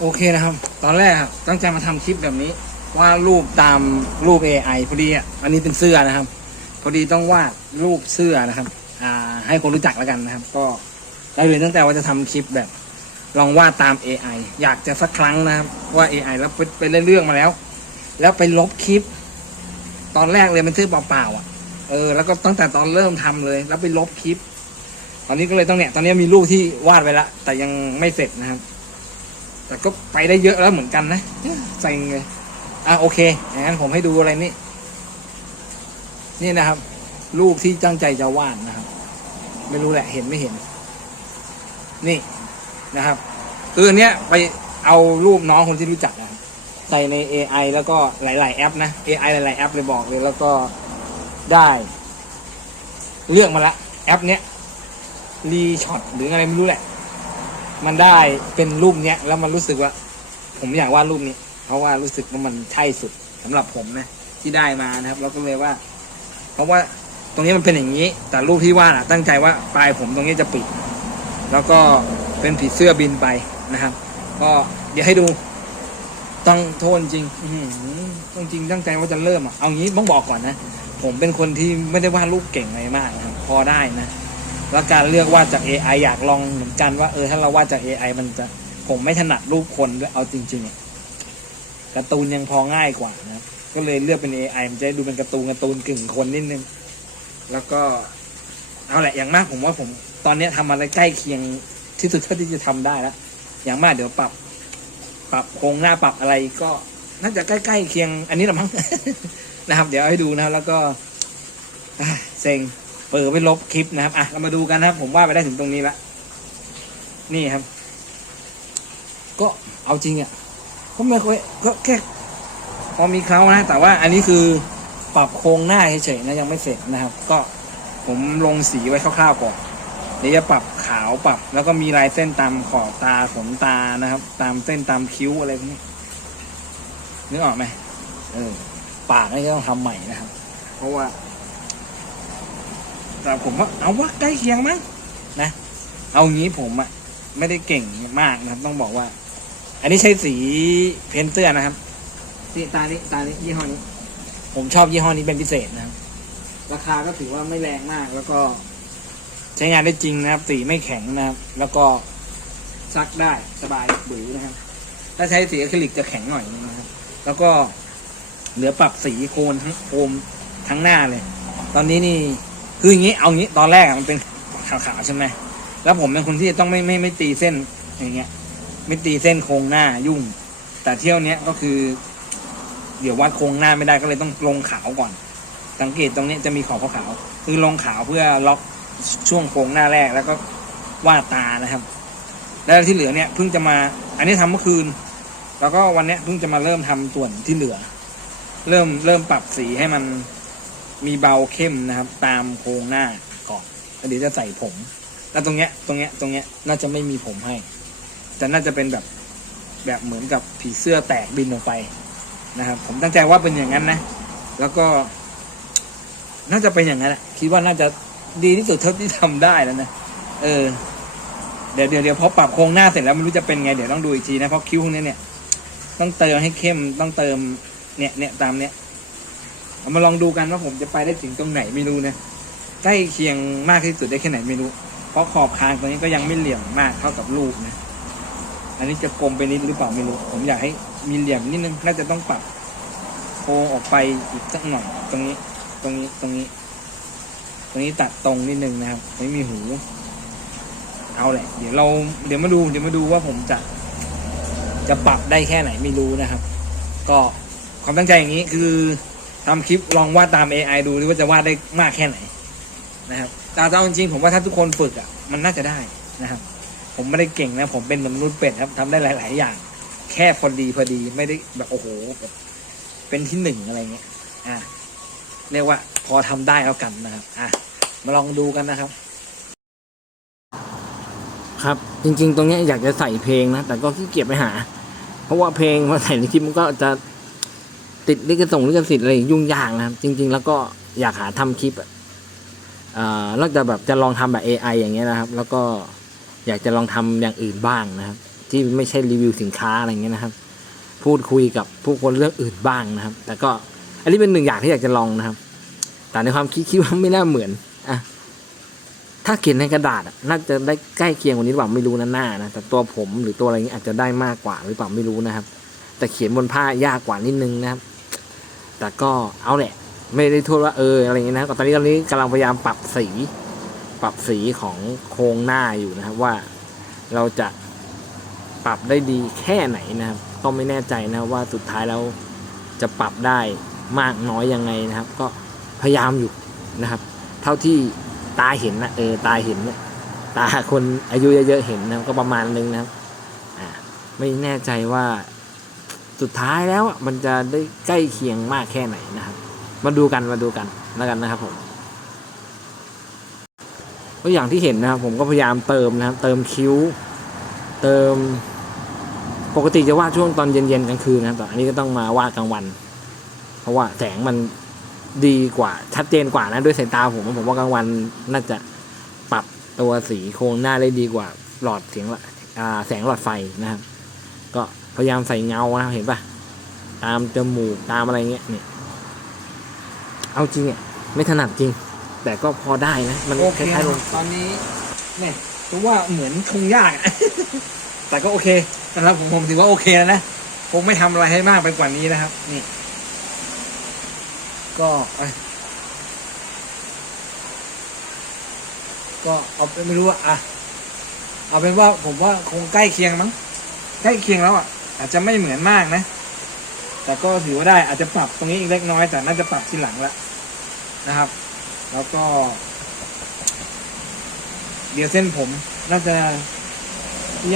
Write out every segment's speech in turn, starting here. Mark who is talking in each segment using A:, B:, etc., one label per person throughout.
A: โอเคนะครับ ตอนแรกครับตั้งใจมาทำคลิปแบบนี้วาดรูปตามรูป AI พอดีอะอันนี้เป็นเสื้อนะครับ พอดีต้องวาดรูปเสื้อนะครับ อ่า ให้คนรู้จักแล้วกันนะครับ ก็ได้เลยตั้งแต่ว่าจะทำคลิปแบบ ลองวาดตาม AI อยากจะสักครั้งนะครับ ว่า AI แล้วไปไปเล่นเรื่องมาแล้ว แล้วไปลบคลิป ตอนแรกเลยมันชื่อเปล่าๆอะเออแล้วก็ตั้งแต่ตอนเริ่มทำเลย แล้วไปลบคลิป ตอนนี้ก็เลยต้องเนี่ย ตอนนี้มีรูปที่วาดไว้ละแต่ยังไม่เสร็จนะครับ แต่ก็ไปได้เยอะแล้วเหมือนกันนะเซ็งเลยอะโอเคอย่างนั้นผมให้ดูอะไรนี่ นี่นะครับ รูปที่ตั้งใจจะวาดนะครับ ไม่รู้แหละเห็นไม่เห็น นี่นะครับคืออันเนี้ยไปเอารูปน้องคนที่รู้จักนะใส่ใน AI แล้วก็หลาย ๆ แอปนะ AI หลาย ๆ แอปเลยบอกเลยแล้วก็ได้ เลือกมาละแอปเนี้ยรีช็อตหรืออะไรไม่รู้แหละ มันได้เป็นรูปเนี้ยแล้วมันรู้สึกว่า ผมอยากวาดรูปนี้ เพราะว่ารู้สึกว่ามันใช่สุดสำหรับผมนะที่ได้มานะครับ แล้วก็เลยว่า เพราะว่าตรงนี้มันเป็นอย่างนี้ แต่รูปที่วาดอะตั้งใจว่าปลายผมตรงนี้จะปิด แล้วก็เป็นผีเสื้อบินไปนะครับ ก็เดี๋ยวให้ดูต้องโทษจริงต้องจริงตั้งใจว่าจะเริ่มอะเอางี้ต้องบอกก่อนนะ ผมเป็นคนที่ไม่ได้วาดรูปเก่งอะไรมากนะครับ พอได้นะ แล้วการเลือกวาดจาก AI อยากลองเหมือนกันว่าเออถ้าเราวาดจาก AI มันจะผมไม่ถนัดรูปคนด้วยเอาจริงๆการ์ตูนยังพอง่ายกว่านะก็เลยเลือกเป็น AI มันจะดูเป็นการ์ตูนการ์ตูนกึ่งคนนิดนึง แล้วก็เอาแหละอย่างมากผมว่าผมตอนนี้ทำอะไรใกล้เคียงที่สุดเท่าที่จะทำได้แล้วอย่างมากเดี๋ยวปรับ ปรับโครงหน้าปรับอะไรก็น่าจะใกล้ๆเคียงอันนี้ละมั้งนะครับ เดี๋ยวให้ดูนะแล้วก็เซ็ง เปิดไปลบคลิปนะครับ อะ เรามาดูกันนะครับ ผมว่าไปได้ถึงตรงนี้ละ นี่ครับ ก็เอาจริงอะ ก็ไม่ค่อยก็แค่พอมีเขานะ แต่ว่าอันนี้คือปรับโครงหน้าเฉยๆนะยังไม่เสร็จนะครับ ก็ผมลงสีไว้คร่าวๆก่อนเดี๋ยวจะปรับขาวปรับ แล้วก็มีลายเส้นตามขอบตาขนตานะครับ ตามเส้นตามคิ้วอะไรพวกนี้นึกออกไหมเออปากนี่ก็ต้องทำใหม่นะครับ เพราะว่า แต่ผมว่าเอาว่าใกล้เคียงมั้งนะ เอางี้ผมอะไม่ได้เก่งมากนะครับ ต้องบอกว่า อันนี้ใช้สีเพนเตอร์นะครับนี่ตานี้ตานี้ยี่ห้อนี้ ผมชอบยี่ห้อนี้เป็นพิเศษนะครับ ราคาก็ถือว่าไม่แรงมากแล้วก็ ใช้งานได้จริงนะครับ สีไม่แข็งนะครับ แล้วก็ซักได้สบายบือนะครับ ถ้าใช้สีอะคริลิกจะแข็งหน่อยนึงนะครับ แล้วก็เหลือปรับสีโคนทั้งโคมทั้งหน้าเลย ตอนนี้นี่ คืออย่างนี้เอางี้ตอนแรกอะมันเป็นขาวๆใช่ไหมแล้วผมเป็นคนที่ต้องไม่ไม่ไม่ตีเส้นอย่างเงี้ย ไม่ตีเส้นโครงหน้ายุ่ง แต่เที่ยวเนี้ยก็คือ เดี๋ยววัดโครงหน้าไม่ได้ก็เลยต้องลงขาวก่อน สังเกตตรงนี้จะมีขอบขาวๆคือลงขาวเพื่อล็อกช่วงโครงหน้าแรกแล้วก็วาดตานะครับ แล้วที่เหลือเนี่ยเพิ่งจะมา อันนี้ทำเมื่อคืน แล้วก็วันเนี้ยเพิ่งจะมาเริ่มทำส่วนที่เหลือ เริ่มเริ่มปรับสีให้มัน มีเบาเข้มนะครับ ตามโครงหน้าก่อนแล้วเดี๋ยวจะใส่ผม แล้วตรงเนี้ยตรงเนี้ยตรงเนี้ยน่าจะไม่มีผมให้ แต่น่าจะเป็นแบบแบบเหมือนกับผีเสื้อแตกบินออกไปนะครับ ผมตั้งใจว่าเป็นอย่างนั้นนะ แล้วก็ น่าจะเป็นอย่างนั้นแหละคิดว่าน่าจะดีที่สุดเท่าที่ทำได้แล้วนะเออเดี๋ยวเดี๋ยวเดี๋ยวพอปรับโครงหน้าเสร็จแล้วไม่รู้จะเป็นไงเดี๋ยวต้องดูอีกทีนะเพราะคิ้วพวกนี้เนี่ย ต้องเติมให้เข้มต้องเติมเนี่ยเนี่ยตามเนี้ย เอามาลองดูกันว่าผมจะไปได้ถึงตรงไหนไม่รู้นะใกล้เคียงมากที่สุดได้แค่ไหนไม่รู้ เพราะขอบคางตัวนี้ก็ยังไม่เหลี่ยมมากเท่ากับรูปนะ อันนี้จะกลมไปนิดหรือเปล่าไม่รู้ ผมอยากให้มีเหลี่ยมนิดนึงน่าจะต้องปรับโค้งออกไปอีกสักหน่อยตรงนี้ ตรงนี้ตรงนี้ ตรงนี้ตัดตรงนิดนึงนะครับ ไม่มีหู เอาแหละ เดี๋ยวเราเดี๋ยวมาดูเดี๋ยวมาดูว่าผมจะจะปรับได้แค่ไหนไม่รู้นะครับ ก็ความตั้งใจอย่างนี้คือ ทำคลิปลองวาดตาม AI ดูดิว่าจะวาดได้มากแค่ไหนนะครับแต่เอาจริงผมว่าถ้าทุกคนฝึกอะมันน่าจะได้นะครับ ผมไม่ได้เก่งนะ ผมเป็นมนุษย์เป็ดครับทำได้หลาย ๆ อย่าง แค่พอดีพอดีไม่ได้แบบโอ้โหแบบเป็นที่หนึ่งอะไรเงี้ยอะเรียกว่าพอทำได้แล้วกันนะครับอะมาลองดูกันนะครับ ครับจริง ๆ ตรงนี้อยากจะใส่เพลงนะแต่ก็ขี้เกียจไปหา เพราะว่าเพลงพอใส่ในคลิปมันก็จะ ติดลิขส่งลิขสิทธิ์อะไรยุ่งยากนะครับ จริง ๆ แล้วก็อยากหาทำคลิปอ่าแล้วจะแบบจะลองทำแบบ AI อย่างเงี้ยนะครับ แล้วก็อยากจะลองทำอย่างอื่นบ้างนะครับ ที่ไม่ใช่รีวิวสินค้าอะไรเงี้ยนะครับ พูดคุยกับผู้คนเรื่องอื่นบ้างนะครับ แต่ก็อันนี้เป็นหนึ่งอย่างที่อยากจะลองนะครับ แต่ในความคิดคิดว่าไม่น่าเหมือนอะถ้าเขียนในกระดาษน่าจะได้ใกล้เคียงกว่านี้หรือเปล่าไม่รู้นะหน้านะแต่ตัวผมหรือตัวอะไรเงี้ยอาจจะได้มากกว่าหรือเปล่าไม่รู้นะครับ แต่เขียนบนผ้ายากกว่านิดนึงนะครับ แต่ก็เอาแหละ ไม่ได้โทษว่าเอออะไรอย่างนี้นะตอนนี้ตอนนี้กำลังพยายามปรับสี ปรับสีของโครงหน้าอยู่นะครับว่าเราจะปรับได้ดีแค่ไหนนะครับก็ไม่แน่ใจนะว่าสุดท้ายแล้วจะปรับได้มากน้อยยังไงนะครับ ก็พยายามอยู่นะครับ เท่าที่ตาเห็นนะเออตาเห็นเนี่ยตาคนอายุเยอะๆเห็นนะก็ประมาณนึงนะครับอ่าไม่แน่ใจว่า สุดท้ายแล้วมันจะได้ใกล้เคียงมากแค่ไหนนะครับ มาดูกันมาดูกันแล้วกันนะครับผมก็อย่างที่เห็นนะครับผมก็พยายามเติมนะครับ เติมคิ้ว เติม ปกติจะวาดช่วงตอนเย็นๆกลางคืนนะแต่อันนี้ก็ต้องมาวาดกลางวัน เพราะว่าแสงมันดีกว่าชัดเจนกว่านะด้วยสายตาผมผมว่ากลางวันน่าจะปรับตัวสีโครงหน้าได้ดีกว่าหลอดเสียงแสงหลอดไฟนะครับ ก็ พยายามใส่เงานะครับเห็นปะตามจมูกตามอะไรเงี้ยเนี่ย เอาจริงอะไม่ถนัดจริง แต่ก็พอได้นะ มัน
B: โอ
A: ค
B: เค
A: ล้ายๆลง
B: ตอนนี้เนี่ยผมว่าเหมือนคงยากอะ แต่ก็โอเคสำหรับผมผมถือว่าโอเคแล้วนะคงไม่ทำอะไรให้มากไปกว่านี้นะครับ นี่ ก็เอ้ยก็เอาเป็นไม่รู้ว่าอะเอาเป็นว่าผมว่าคงใกล้เคียงมั้งใกล้เคียงแล้วอะ อาจจะไม่เหมือนมากนะ แต่ก็ถือว่าได้อาจจะปรับตรงนี้อีกเล็กน้อย แต่น่าจะปรับทีหลังละนะครับ แล้วก็ เดี๋ยวเส้นผมน่าจะ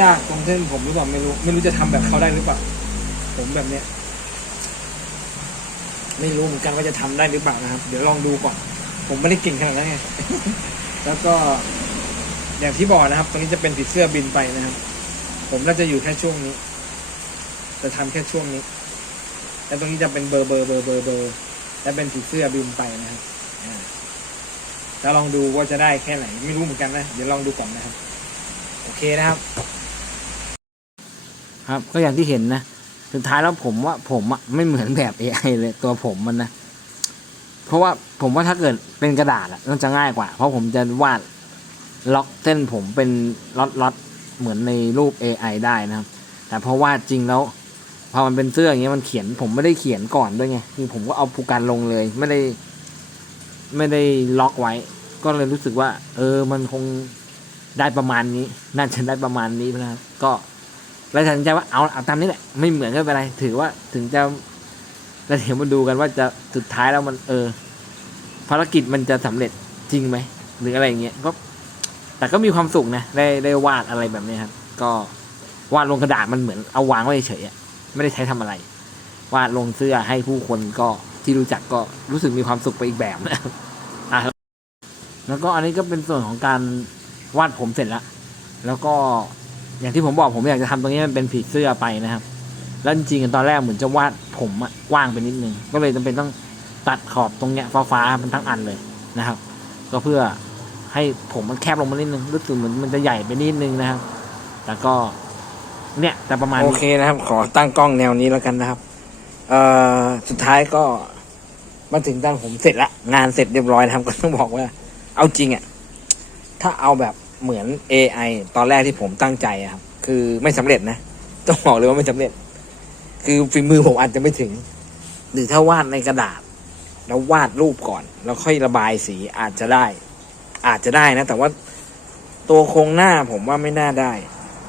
B: ยากตรงเส้นผมหรือเปล่าไม่รู้ไม่รู้จะทำแบบเขาได้หรือเปล่าผมแบบเนี้ยไม่รู้เหมือนกันว่าจะทำได้หรือเปล่านะครับ เดี๋ยวลองดูก่อน ผมไม่ได้เก่งขนาดนั้นไงแล้วก็อย่างที่บอกนะครับ ตรงนี้จะเป็นผีเสื้อบินไปนะครับ ผมน่าจะอยู่แค่ช่วงนี้ จะทำแค่ช่วงนี้ แล้วตรงนี้จะเป็นเบอร์เบอร์เบอร์เบอร์เบอร์และเป็นผีเสื้อบินไปนะครับแล้วลองดูว่าจะได้แค่ไหน ไม่รู้เหมือนกันนะ เดี๋ยวลองดูก่อนนะครับ โอเคนะครับ
A: ครับก็อย่างที่เห็นนะ สุดท้ายแล้วผมว่าผมอะไม่เหมือนแบบ AI เลยตัวผมมันนะ เพราะว่าผมว่าถ้าเกิดเป็นกระดาษอะน่าจะง่ายกว่า เพราะผมจะวาดล็อกเส้นผมเป็นล็อตล็อตเหมือนในรูป AI ได้นะครับ แต่เพราะวาดจริงแล้ว พอมันเป็นเสื้ออย่างเงี้ยมันเขียนผมไม่ได้เขียนก่อนด้วยไงคือผมก็เอาภูกการลงเลย ไม่ได้ ไม่ได้ล็อกไว้ ก็เลยรู้สึกว่า เออ มันคงได้ประมาณนี้ น่าจะได้ประมาณนี้นะครับ ก็เลยตัดสินใจว่าเอาเอาตามนี้แหละ ไม่เหมือนก็ไม่เป็นไร ถือว่าถึงจะแล้วเดี๋ยวมาดูกันว่าจะสุดท้ายแล้วมันเออ ภารกิจมันจะสำเร็จจริงไหมหรืออะไรอย่างเงี้ยก็แต่ก็มีความสุขนะ ได้ได้วาดอะไรแบบนี้ครับ ก็วาดลงกระดาษมันเหมือนเอาวางไว้เฉยอะ ไม่ได้ใช้ทำอะไร วาดลงเสื้อให้ผู้คนก็ที่รู้จักก็รู้สึกมีความสุขไปอีกแบบนะครับอะแล้วก็อันนี้ก็เป็นส่วนของการวาดผมเสร็จแล้วแล้วก็อย่างที่ผมบอกผมอยากจะทำตรงนี้มันเป็นผีเสื้อไปนะครับ แล้วจริงๆตอนแรกเหมือนจะวาดผมอะกว้างไปนิดนึง ก็เลยจำเป็นต้องตัดขอบตรงเนี้ยฟ้าๆมันทั้งอันเลยนะครับ ก็เพื่อให้ผมมันแคบลงมานิดนึงรู้สึกเหมือนมันจะใหญ่ไปนิดนึงนะครับ แต่ก็ เนี่ยแต่ประมาณ
B: โอ
A: นี้
B: เคนะครับ ขอตั้งกล้องแนวนี้แล้วกันนะครับ เอ่อสุดท้ายก็มาถึงด้านผมเสร็จละงานเสร็จเรียบร้อยนะครับ ก็ต้องบอกว่า เอาจริงอะ่ะถ้าเอาแบบเหมือน AI ตอนแรกที่ผมตั้งใจอะครับ คือไม่สำเร็จนะ ต้องบอกเลยว่าไม่สำเร็จ คือฝีมือผมอาจจะไม่ถึง หรือถ้าวาดในกระดาษ แล้ววาดรูปก่อน แล้วค่อยระบายสีอาจจะได้ อาจจะได้นะ แต่ว่าตัวโครงหน้าผมว่าไม่น่าได้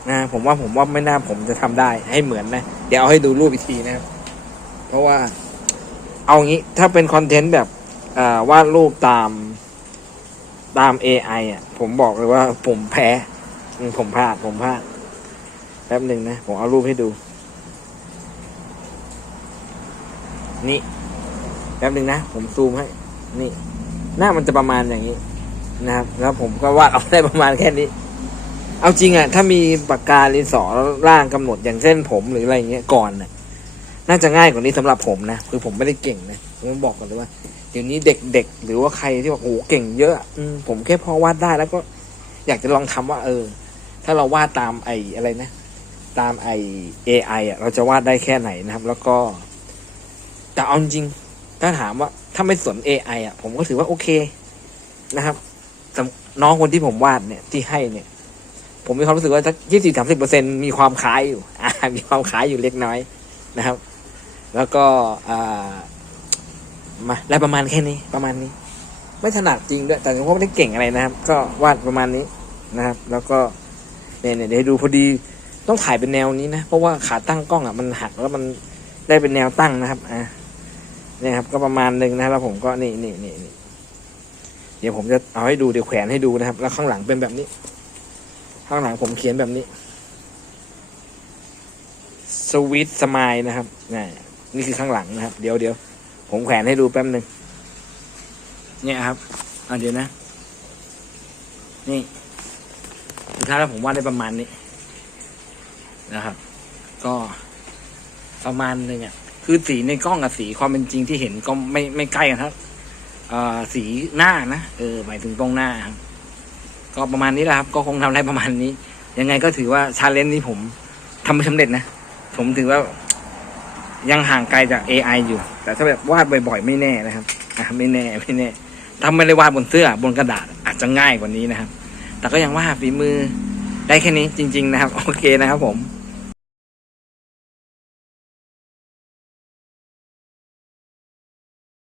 B: นะผมว่าผมว่าไม่น่าผมจะทำได้ให้เหมือนนะ เดี๋ยวเอาให้ดูรูปอีกทีนะครับเพราะว่า เอางี้ถ้าเป็นคอนเทนต์แบบวาดรูปตามตาม AI อะ ผมบอกเลยว่าผมแพ้ผมพลาดผมพลาดแป๊บหนึ่งนะ ผมเอารูปให้ดู นี่แป๊บหนึ่งนะ ผมซูมให้ นี่ หน้ามันจะประมาณอย่างนี้นะครับ แล้วผมก็วาดเอาได้ประมาณแค่นี้ เอาจริงอะถ้ามีปากกาลินสอแล้วร่างกำหนดอย่างเส้นผมหรืออะไรเงี้ยก่อนน่ะน่าจะง่ายกว่านี้สำหรับผมนะคือผมไม่ได้เก่งนะผมบอกก่อนเลยว่าเดี๋ยวนี้เด็กๆหรือว่าใครที่บอกโอ้โหเก่งเยอะอืผมแค่พอวาดได้แล้วก็ อยากจะลองทำว่า เออ ถ้าเราวาดตามไอ้อะไรนะ
A: ตามไอ AI อะเราจะวาดได้แค่ไหนนะครับ แล้วก็ แต่เอาจริงถ้าถามว่า ถ้าไม่สน AI อะ ผมก็ถือว่าโอเคนะครับน้องคนที่ผมวาดเนี่ยที่ให้เนี่ย ผมมีความรู้สึกว่าสักยี่สิบสามสิบเปอร์เซ็นมีความคล้ายอยู่อ่ามีความคล้ายอยู่เล็กน้อยนะครับ แล้วก็อ่ามาได้ประมาณแค่นี้ประมาณนี้ ไม่ถนัดจริงด้วย แต่ผมก็ไม่ได้เก่งอะไรนะครับ ก็วาดประมาณนี้นะครับ แล้วก็เนี่ยเนี่ยเดี๋ยวให้ดูพอดีต้องถ่ายเป็นแนวนี้นะ เพราะว่าขาตั้งกล้องอะมันหักแล้วมันได้เป็นแนวตั้งนะครับอ่าเนี่ยครับ ก็ประมาณหนึ่งนะแล้วผมก็นี่นี่นี่เดี๋ยวผมจะเอาให้ดูเดี๋ยวแขวนให้ดูนะครับ แล้วข้างหลังเป็นแบบนี้ ข้างหลังผมเขียนแบบนี้สวิตสมายนะครับนี่นี่คือข้างหลังนะครับ เดี๋ยวเดี๋ยวผมแขวนให้ดูแป๊บหนึ่งเนี่ยครับอะเดี๋ยวนะ นี่สุดท้ายแล้วผมวาดได้ประมาณนี้นะครับ ก็ประมาณนึ่งอะคือสีในกล้องกับสีความเป็นจริงที่เห็นก็ไม่ไม่ใกล้กันครับสีหน้านะเออหมายถึงตรงหน้าครับ ก็ประมาณนี้แหละครับ ก็คงทำได้ประมาณนี้ ยังไงก็ถือว่าชาเลนจ์นี้ผมทำไม่สำเร็จนะ ผมถือว่า ยังห่างไกลจาก AI อยู่ แต่ถ้าแบบวาดบ่อยๆ ไม่แน่นะครับอะไม่แน่ไม่แน่ถ้าไม่ได้วาดบนเสื้อบนกระดาษอาจจะง่ายกว่านี้นะครับ แต่ก็ยังว่าฝีมือได้แค่นี้จริง ๆ นะครับ โอเคนะครับผม